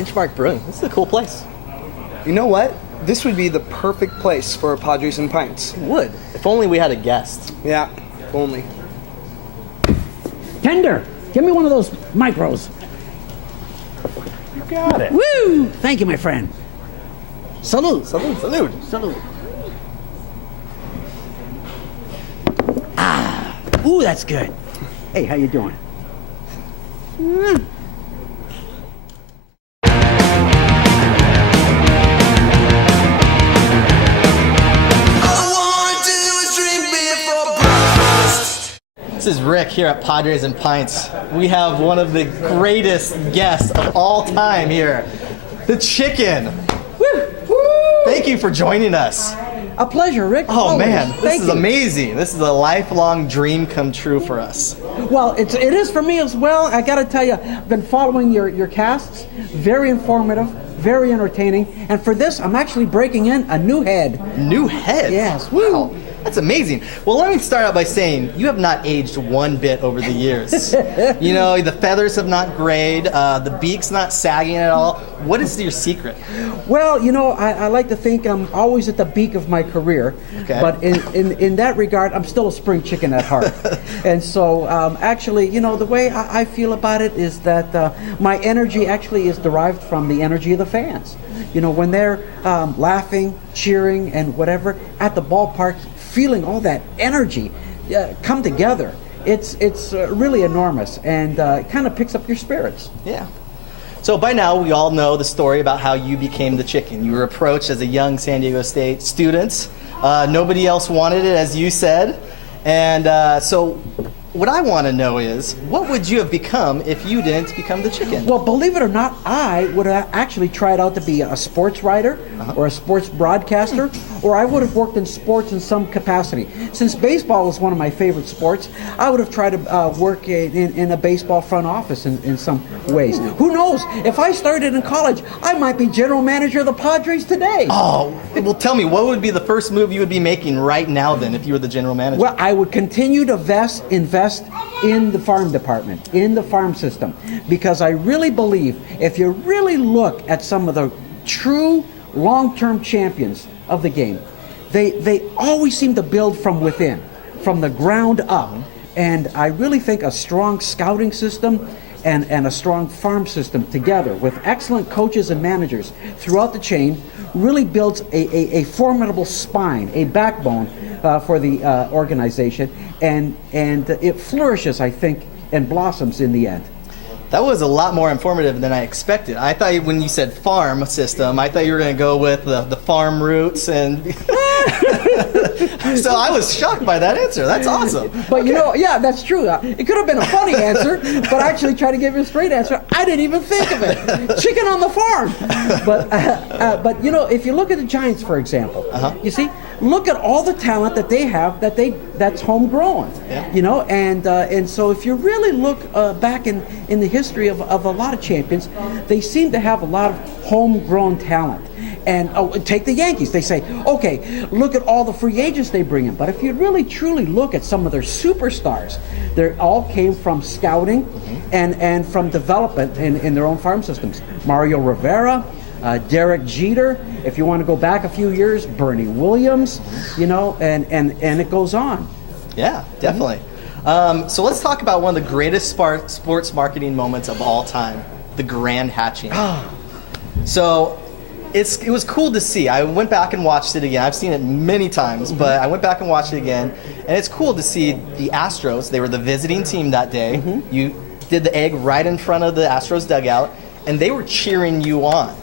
Benchmark Brewing. This is a cool place. You know what? This would be the perfect place for Padres and Pints. It would. If only we had a guest. Yeah, if only. Tender, give me one of those micros. You got it. Woo! Thank you, my friend. Salute. Salute, salute. Salute. Ooh, that's good. Hey, how you doing? This is Rick here at Padres and Pints. We have one of the greatest guests of all time here, the chicken. Woo! Thank you for joining us. A pleasure, Rick. Oh Always. man, this Thank is you. amazing. This is a lifelong dream come true for us. Well, it is for me as well. I got to tell you, I've been following your casts. Very informative, very entertaining. And for this, I'm actually breaking in a new head. New head? Yes. Wow. That's amazing. Well, let me start out by saying you have not aged one bit over the years. You know, the feathers have not grayed, the beak's not sagging at all. What is your secret? Well, you know, I like to think I'm always at the peak of my career. Okay. But in that regard, I'm still a spring chicken at heart. And so, actually, you know, the way I feel about it is that my energy actually is derived from the energy of the fans. You know, when they're laughing, cheering, and whatever, at the ballpark, feeling all that energy come together, it's really enormous, and it kind of picks up your spirits. Yeah. So by now we all know the story about how you became the chicken. You were approached as a young San Diego State student. Nobody else wanted it, as you said. And so what I want to know is, what would you have become if you didn't become the chicken? Well, believe it or not, I would have actually tried out to be a sports writer or a sports broadcaster, or I would have worked in sports in some capacity. Since baseball was one of my favorite sports, I would have tried to work in a baseball front office in some ways. Who knows? If I started in college, I might be general manager of the Padres today. Oh, well, tell me, what would be the first move you would be making right now then if you were the general manager? Well, I would continue to invest in the farm department, in the farm system, because I really believe if you really look at some of the true long-term champions of the game, they always seem to build from within, from the ground up. And I really think a strong scouting system and a strong farm system together with excellent coaches and managers throughout the chain really builds a formidable spine, a backbone for the organization, and it flourishes, I think, and blossoms in the end. That was a lot more informative than I expected. I thought when you said farm system, I thought you were going to go with the farm roots, and so I was shocked by that answer. That's awesome. But you know, yeah, that's true. It could have been a funny answer, but I actually tried to give you a straight answer. I didn't even think of it. Chicken on the farm. But you know, if you look at the Giants, for example, you see, look at all the talent that they have that's homegrown. Yeah. You know, and so if you really look back in the history of a lot of champions, they seem to have a lot of homegrown talent. And take the Yankees. They say, okay, look at all the free agents they bring in. But if you really truly look at some of their superstars, they all came from scouting and from development in their own farm systems. Mario Rivera, Derek Jeter. If you want to go back a few years, Bernie Williams. You know, and it goes on. Yeah, definitely. So let's talk about one of the greatest sports marketing moments of all time, the grand hatching. So it was cool to see. I went back and watched it again. I've seen it many times, but I went back and watched it again, and it's cool to see the Astros. They were the visiting team that day. You did the egg right in front of the Astros dugout, and they were cheering you on.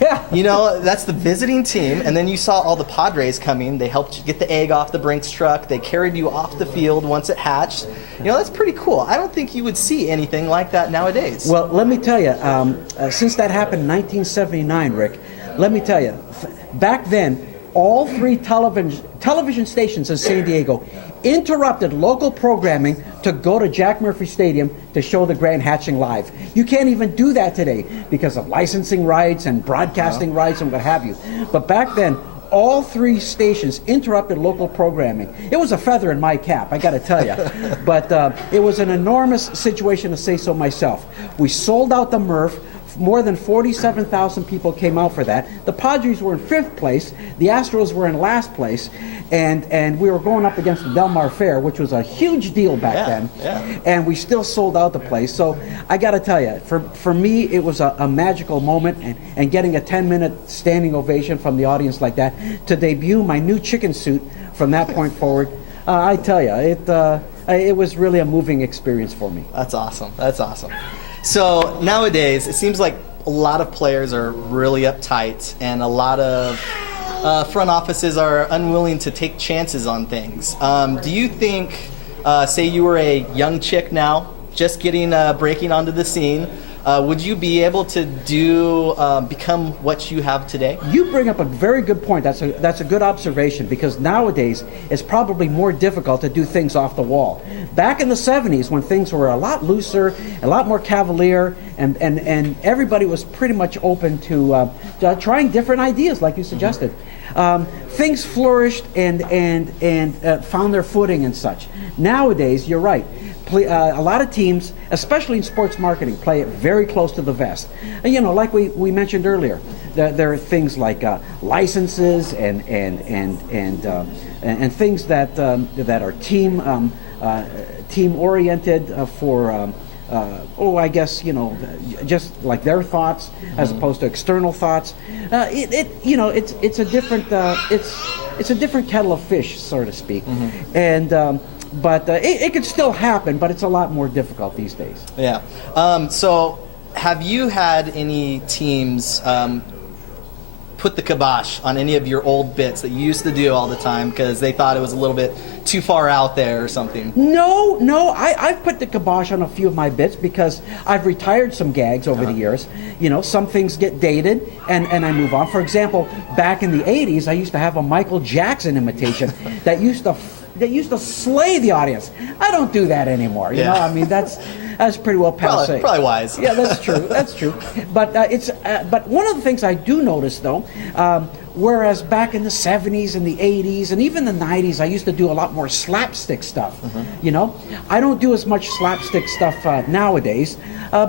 Yeah. You know, that's the visiting team, and then you saw all the Padres coming. They helped you get the egg off the Brinks truck. They carried you off the field once it hatched. You know, that's pretty cool. I don't think you would see anything like that nowadays. Well, let me tell you, since that happened in 1979, Rick, let me tell you, back then, all three television stations in San Diego interrupted local programming to go to Jack Murphy Stadium to show the grand hatching live. You can't even do that today because of licensing rights and broadcasting rights and what have you. But back then, all three stations interrupted local programming. It was a feather in my cap, I got to tell you. But it was an enormous situation, to say so myself. We sold out the Murph More than 47,000 people came out for that. The Padres were in 5th place. The Astros were in last place. And we were going up against the Del Mar Fair, which was a huge deal back then. Yeah. And we still sold out the place. So I got to tell you, for me, it was a magical moment. And getting a 10-minute standing ovation from the audience like that to debut my new chicken suit from that point forward, I tell you, it was really a moving experience for me. That's awesome. That's awesome. So nowadays, it seems like a lot of players are really uptight, and a lot of front offices are unwilling to take chances on things. Do you think, say you were a young chick now, just breaking onto the scene, would you be able to become what you have today? You bring up a very good point. That's a good observation, because nowadays it's probably more difficult to do things off the wall. Back in the 70s, when things were a lot looser, a lot more cavalier, and everybody was pretty much open to trying different ideas, like you suggested. Things flourished and found their footing and such. Nowadays, you're right. A lot of teams, especially in sports marketing, play it very close to the vest. You know, like we mentioned earlier, there are things like licenses and things that are team oriented for. I guess, you know, just like their thoughts as opposed to external thoughts. It's a different kettle of fish, so to speak, and. But it could still happen, but it's a lot more difficult these days. Yeah. So have you had any teams put the kibosh on any of your old bits that you used to do all the time because they thought it was a little bit too far out there or something? No. I've put the kibosh on a few of my bits because I've retired some gags over the years. You know, some things get dated and I move on. For example, back in the 80s, I used to have a Michael Jackson imitation that used to slay the audience. I don't do that anymore. You know, I mean that's pretty well passé. Probably wise. Yeah, that's true. That's true. But but one of the things I do notice though, whereas back in the 70s and the 80s and even the 90s, I used to do a lot more slapstick stuff. You know, I don't do as much slapstick stuff nowadays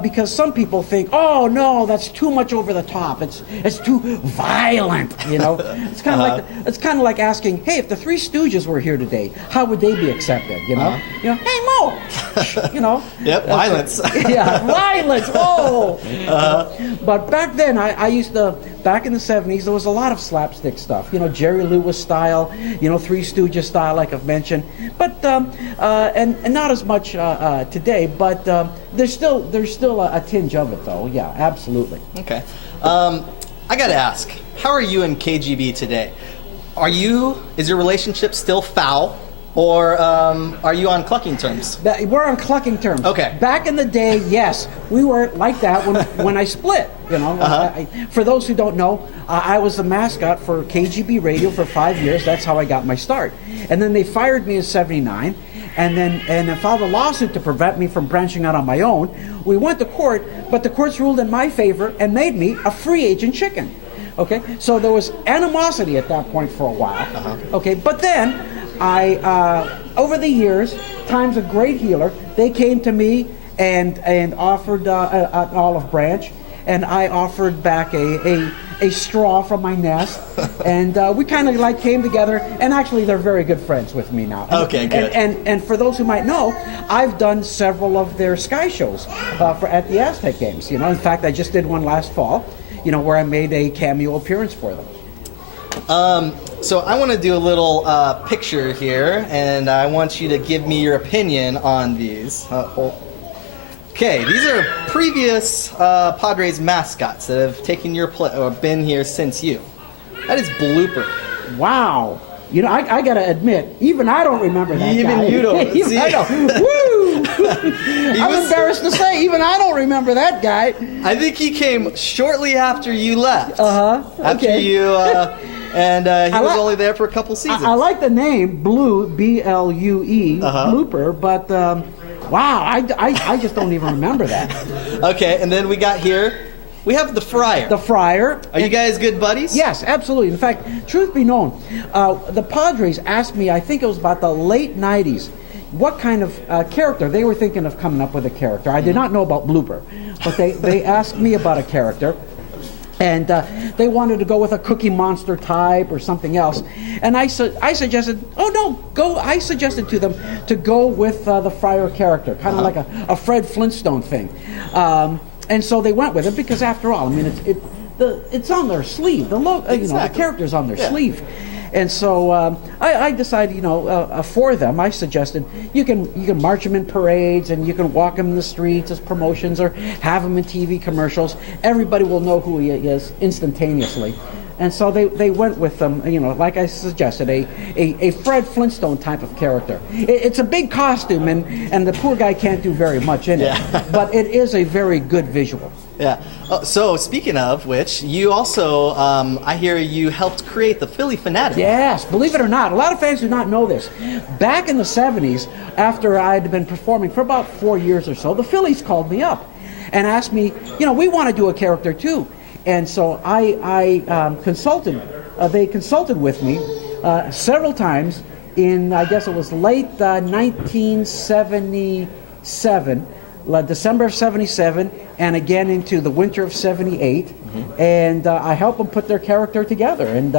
because some people think, oh no, that's too much over the top. It's too violent. You know, it's kind of like asking, hey, if the Three Stooges were here today, how would they be accepted? You know, hey Mo, you know. Yep, violence. Yeah, violence. Whoa. But back then, I used to. Back in the 70s, there was a lot of slapstick stuff. You know, Jerry Lewis style. You know, Three Stooges style, like I've mentioned. But and not as much today. But there's still a tinge of it, though. Yeah, absolutely. Okay. I got to ask, how are you and KGB today? Is your relationship still foul? Or are you on clucking terms? We're on clucking terms. Okay. Back in the day, yes, we were like that when I split. You know, for those who don't know, I was the mascot for KGB Radio for 5 years. That's how I got my start. And then they fired me in '79, and then filed a lawsuit to prevent me from branching out on my own. We went to court, but the courts ruled in my favor and made me a free agent chicken. Okay, so there was animosity at that point for a while. Okay, but then. Over the years, time's a great healer. They came to me and offered an olive branch, and I offered back a straw from my nest, and we kind of like came together. And actually, they're very good friends with me now. Okay, good. And for those who might know, I've done several of their Sky shows at the Aztec Games. You know, in fact, I just did one last fall. You know, where I made a cameo appearance for them. So I want to do a little picture here, and I want you to give me your opinion on these. Okay, these are previous Padres mascots that have taken your place or been here since you. That is Blooper. Wow. You know, I gotta admit, even I don't remember that even guy. You don't. Even I don't. Woo! I'm embarrassed to say, even I don't remember that guy. I think he came shortly after you left. Okay. You, and he was only there for a couple seasons. I like the name Blue, B-L-U-E, Blooper, but wow, I just don't even remember that. Okay, and then we got here. We have the Friar. The Friar. Are you guys good buddies? Yes, absolutely. In fact, truth be known, the Padres asked me, I think it was about the late 90s, what kind of character. They were thinking of coming up with a character. I did not know about Blooper, but they asked me about a character. And they wanted to go with a Cookie Monster type or something else. And I suggested, I suggested to them to go with the Friar character, kind of like a Fred Flintstone thing. And so they went with it because, after all, I mean, it's on their sleeve. The character's on their sleeve. And so I decided, for them, I suggested you can march them in parades and you can walk them in the streets as promotions or have them in TV commercials. Everybody will know who he is instantaneously. And so they went with them, like I suggested, a Fred Flintstone type of character. It's a big costume, and the poor guy can't do very much in it, but it is a very good visual. Yeah. So speaking of which, you also, I hear you helped create the Philly Fanatic. Yes, believe it or not, a lot of fans do not know this. Back in the 70s, after I had been performing for about 4 years or so, the Phillies called me up and asked me, we want to do a character too. And so I consulted. They consulted with me several times in, I guess it was late 1977, December of 77, and again into the winter of 78. And I helped them put their character together. And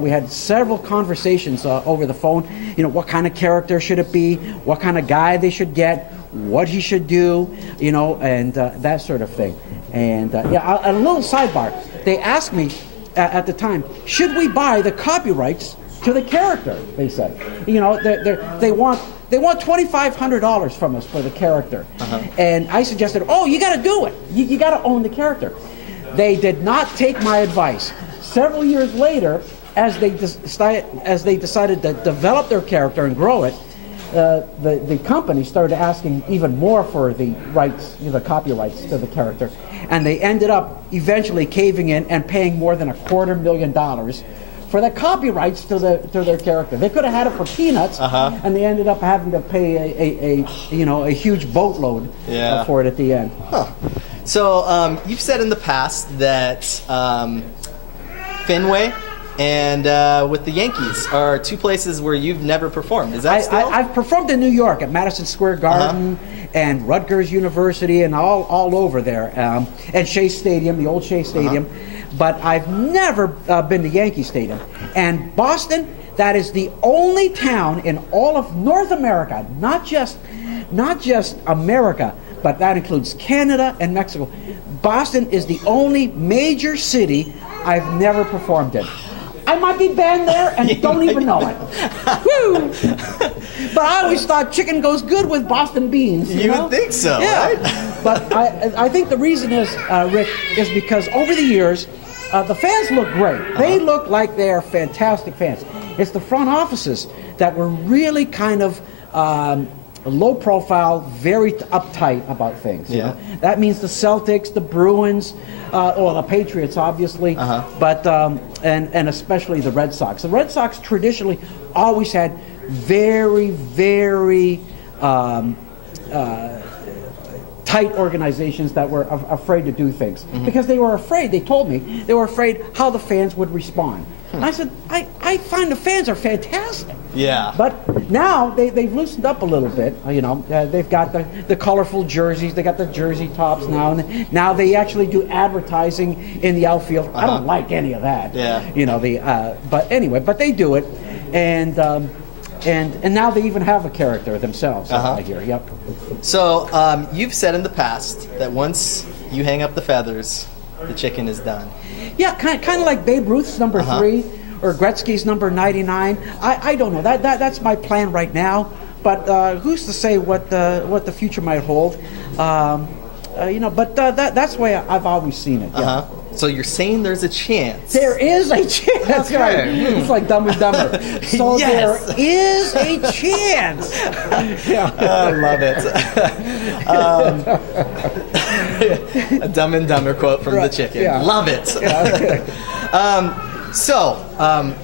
we had several conversations over the phone. What kind of character should it be? What kind of guy they should get? What he should do? And that sort of thing. And a little sidebar. They asked me at the time, should we buy the copyrights to the character? They said, they want $2,500 from us for the character. And I suggested, you got to do it. You got to own the character. They did not take my advice. Several years later, as they decided to develop their character and grow it, the company started asking even more for the rights, the copyrights to the character, and they ended up eventually caving in and paying more than $250,000 for the copyrights to their character. They could have had it for peanuts, and they ended up having to pay a huge boatload for it at the end. So you've said in the past that Fenway and with the Yankees are two places where you've never performed. Is that still? I've performed in New York at Madison Square Garden and Rutgers University and all over there, and Shea Stadium, the old Shea Stadium. But I've never been to Yankee Stadium. And Boston, that is the only town in all of North America, not just America, but that includes Canada and Mexico. Boston is the only major city I've never performed in. I might be banned there and don't even know it. Woo! But I always thought chicken goes good with Boston beans. You would think so, right? But I think the reason is, Rick, is because over the years, the fans look great. They look like they are fantastic fans. It's the front offices that were really kind of low profile, very uptight about things. You know? That means the Celtics, the Bruins, or the Patriots, obviously, but and especially the Red Sox. The Red Sox traditionally always had very, very tight organizations that were afraid to do things because they were afraid. They told me they were afraid how the fans would respond. I said, I find the fans are fantastic. Yeah. But now they've loosened up a little bit. They've got the colorful jerseys. They got the jersey tops now, and now they actually do advertising in the outfield. I don't like any of that. Yeah. But anyway, but they do it, and now they even have a character themselves. I hear. Yep. So you've said in the past that once you hang up the feathers, the chicken is done. Yeah, kind of like Babe Ruth's number 3 or Gretzky's number 99. I don't know. That's my plan right now. But who's to say what the future might hold? But that's the way I've always seen it. Yeah. So you're saying there's a chance? There is a chance. That's right. It's like Dumb and Dumber. So there is a chance. I love it. A Dumb and Dumber quote from the chicken. Yeah. Love it.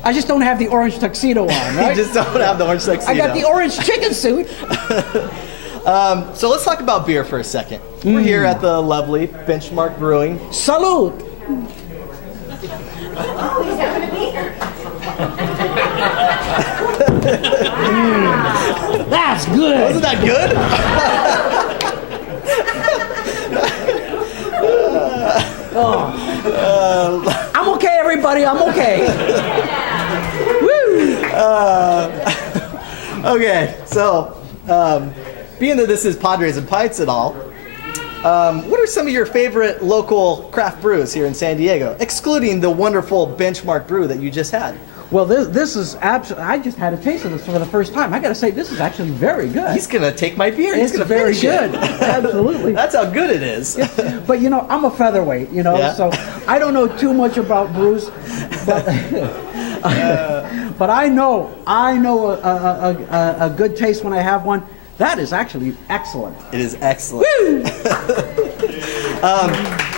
I just don't have the orange tuxedo on, right? You just don't have the orange tuxedo. I got the orange chicken suit. So let's talk about beer for a second. We're here at the lovely Benchmark Brewing. Salute! that good? I'm okay, everybody. I'm okay. Woo! Okay, so being that this is Padres and Pints and all, what are some of your favorite local craft brews here in San Diego, excluding the wonderful Benchmark brew that you just had? Well, this is absolutely. I just had a taste of this for the first time. I got to say, this is actually very good. He's gonna take my beer. He's It's gonna very finish it. good. Absolutely. That's how good it is. But I'm a featherweight, Yeah. so I don't know too much about brews, but but I know a good taste when I have one. That is actually excellent. It is excellent. Woo!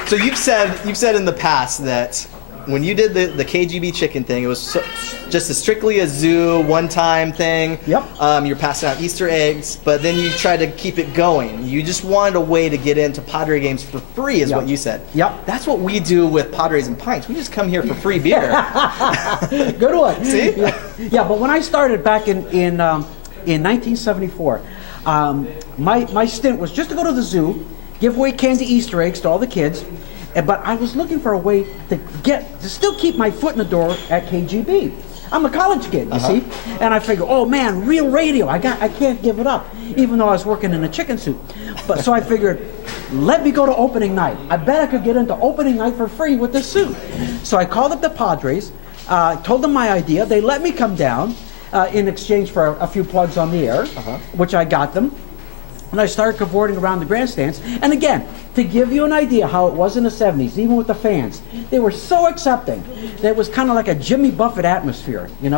So you've said in the past that when you did the KGB chicken thing, it was just strictly a zoo one-time thing. Yep. You're passing out Easter eggs, but then you tried to keep it going. You just wanted a way to get into Padre games for free, is Yep. what you said. Yep. That's what we do with Padres and Pints. We just come here for free beer. Good one. See? Yeah, but when I started back in 1974, my stint was just to go to the zoo, give away candy Easter eggs to all the kids, but I was looking for a way to still keep my foot in the door at KGB. I'm a college kid, you see, and I figured, oh man, real radio, I can't give it up, even though I was working in a chicken suit. But so I figured, let me go to opening night. I bet I could get into opening night for free with this suit. So I called up the Padres, told them my idea. They let me come down in exchange for a few plugs on the air, which I got them. And I started cavorting around the grandstands. And again, to give you an idea how it was in the 70s, even with the fans, they were so accepting. It was kind of like a Jimmy Buffett atmosphere, in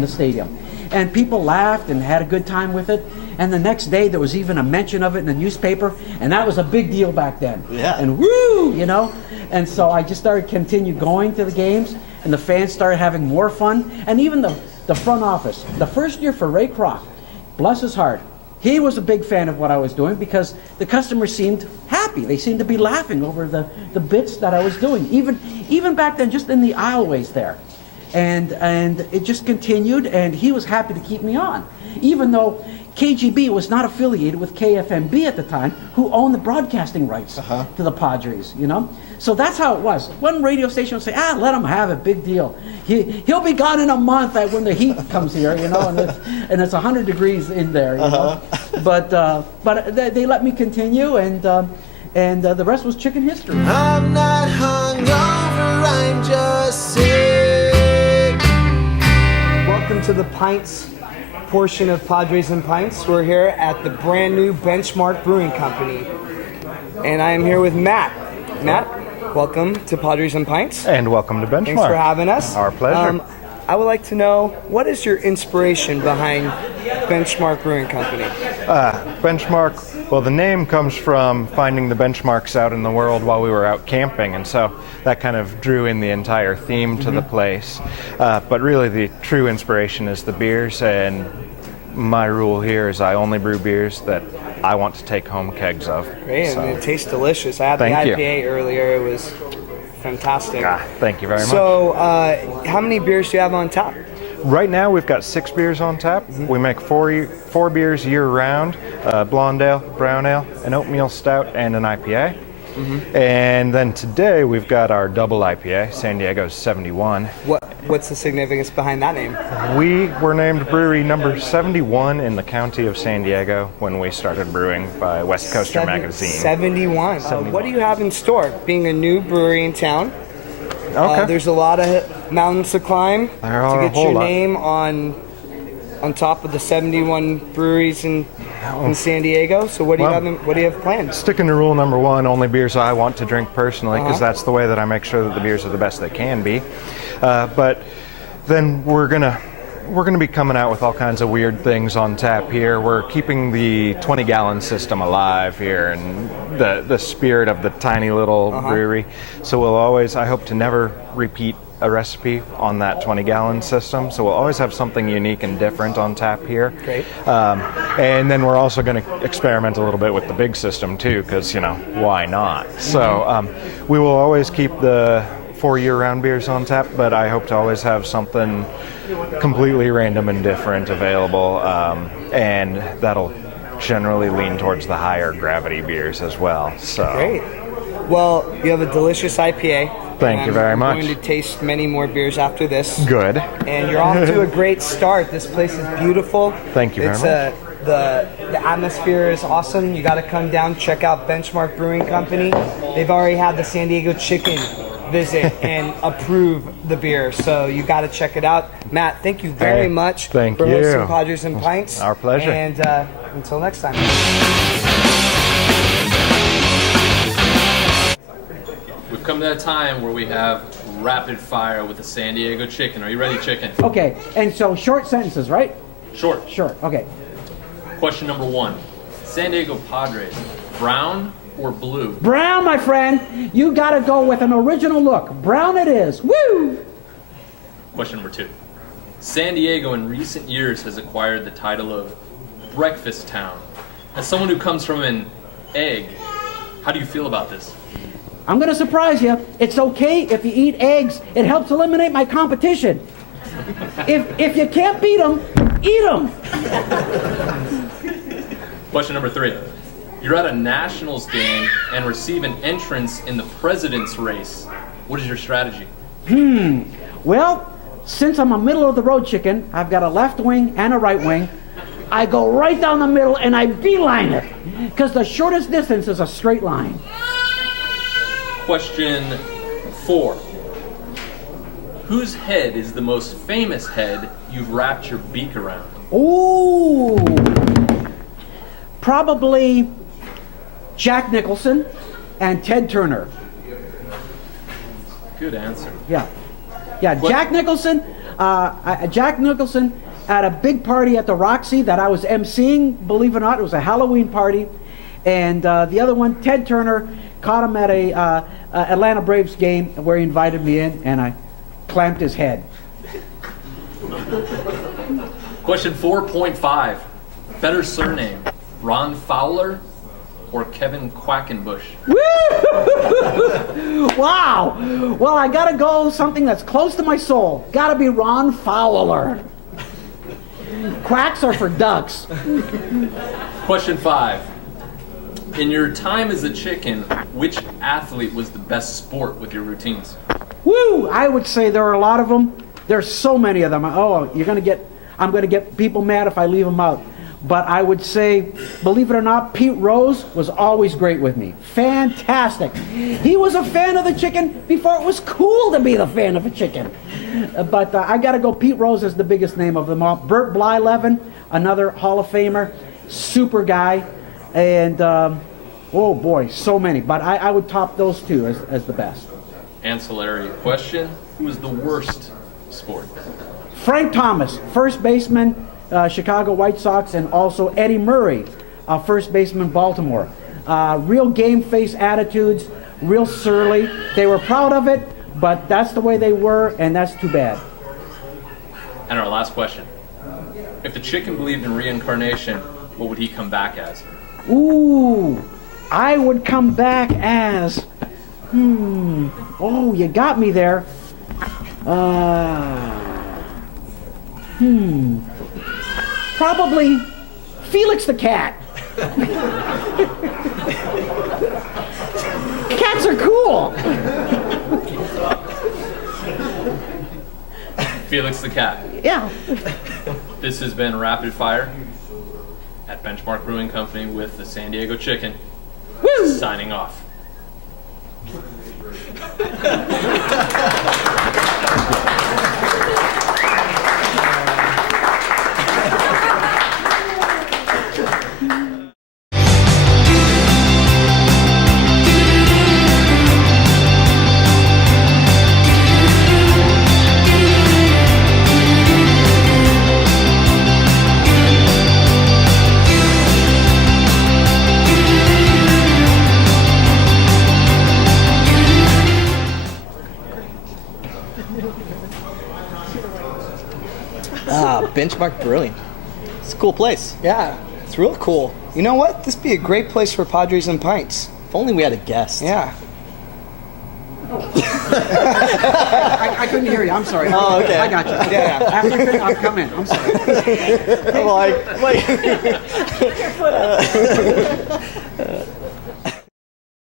the stadium. And people laughed and had a good time with it. And the next day, there was even a mention of it in the newspaper. And that was a big deal back then. Yeah. And woo, And so I just continued going to the games. And the fans started having more fun. And even the front office. The first year for Ray Kroc, bless his heart, he was a big fan of what I was doing because the customers seemed happy. They seemed to be laughing over the bits that I was doing, even back then, just in the aisleways there. And it just continued, and he was happy to keep me on, even though KGB was not affiliated with KFMB at the time, who owned the broadcasting rights to the Padres, So that's how it was. One radio station would say, let him have it, big deal. He'll be gone in a month when the heat comes here, and it's 100 degrees in there, But they let me continue, and the rest was chicken history. I'm not hungover, I'm just sick. Welcome to the Pints portion of Padres and Pints. We're here at the brand new Benchmark Brewing Company. And I am here with Matt. Matt, welcome to Padres and Pints. And welcome to Benchmark. Thanks for having us. Our pleasure. I would like to know, what is your inspiration behind Benchmark Brewing Company? Benchmark, well, the name comes from finding the benchmarks out in the world while we were out camping, and so that kind of drew in the entire theme to the place. But really the true inspiration is the beers, and my rule here is I only brew beers that I want to take home kegs of. Great, So, and it tastes delicious. I had the Thank you. IPA earlier. It was fantastic. thank you very much. So, how many beers do you have on tap? Right now we've got 6 beers on tap. We make four beers year round, blonde ale, brown ale, an oatmeal stout, and an IPA. And then today we've got our double IPA, San Diego's 71. What's the significance behind that name? We were named brewery number 71 in the county of San Diego when we started brewing by West Coaster magazine. 71. 71. What do you have in store? Being a new brewery in town, Okay. there's a lot of mountains to climb There to are a get whole your lot. name on top of the 71 breweries in San Diego. So what do you have planned? Sticking to rule number 1, only beers I want to drink personally, because that's the way that I make sure that the beers are the best they can be. But then we're gonna be coming out with all kinds of weird things on tap here. We're keeping the 20-gallon system alive here, and the spirit of the tiny little brewery. So we'll always, I hope to never repeat a recipe on that 20-gallon system, so we'll always have something unique and different on tap here. Great. And then we're also going to experiment a little bit with the big system too, because why not? So we will always keep the 4 year-round beers on tap, but I hope to always have something completely random and different available, and that'll generally lean towards the higher gravity beers as well. So Great. Well, you have a delicious IPA. Thank you very much. I'm going to taste many more beers after this. Good. And you're off to a great start. This place is beautiful. Thank you very much. The atmosphere is awesome. You got to come down, check out Benchmark Brewing Company. They've already had the San Diego Chicken visit and approve the beer, so you got to check it out. Matt, thank you very much for hosting Padres and Pints. Our pleasure. And until next time. We've come to that time where we have rapid fire with the San Diego Chicken. Are you ready, Chicken? Okay, and so short sentences, right? Short. Sure, okay. Question number 1. San Diego Padres, brown or blue? Brown, my friend. You gotta go with an original look. Brown it is. Woo! Question number 2. San Diego in recent years has acquired the title of Breakfast Town. As someone who comes from an egg, how do you feel about this? I'm gonna surprise you. It's okay if you eat eggs. It helps eliminate my competition. If you can't beat them, eat them. Question number 3. You're at a Nationals game and receive an entrance in the president's race. What is your strategy? Well, since I'm a middle of the road chicken, I've got a left wing and a right wing. I go right down the middle and I beeline it, because the shortest distance is a straight line. Question 4. Whose head is the most famous head you've wrapped your beak around? Ooh, probably Jack Nicholson and Ted Turner. Good answer. Yeah, Jack Nicholson. Jack Nicholson at a big party at the Roxy that I was emceeing. Believe it or not, it was a Halloween party, and the other one, Ted Turner, caught him at a Atlanta Braves game where he invited me in, and I clamped his head. Question 4.5. Better surname, Ron Fowler or Kevin Quackenbush? Woo! Wow! Well, I gotta go something that's close to my soul. Gotta be Ron Fowler. Quacks are for ducks. Question 5. In your time as a chicken, which athlete was the best sport with your routines? Woo! I would say there are a lot of them. There's so many of them. Oh, I'm gonna get people mad if I leave them out. But I would say, believe it or not, Pete Rose was always great with me. Fantastic. He was a fan of the chicken before it was cool to be the fan of a chicken. But I got to go Pete Rose is the biggest name of them all. Bert Blyleven, another Hall of Famer, super guy. And, oh boy, so many. But I would top those two as the best. Ancillary question. Who is the worst sport? Frank Thomas, first baseman, Chicago White Sox, and also Eddie Murray, first baseman, Baltimore. Real game face attitudes, real surly. They were proud of it, but that's the way they were, and that's too bad. And our last question. If the chicken believed in reincarnation, what would he come back as? Ooh, I would come back as, oh, you got me there. Probably Felix the cat. Cats are cool. Felix the cat. Yeah. This has been Rapid Fire at Benchmark Brewing Company with the San Diego Chicken. Woo! Signing off. Benchmark Brewing. It's a cool place. Yeah, it's real cool. You know what? This would be a great place for Padres and Pints. If only we had a guest. Yeah. I couldn't hear you. I'm sorry. Oh, okay. I got you. Yeah. After you finish, I'll come in. I'm sorry. like,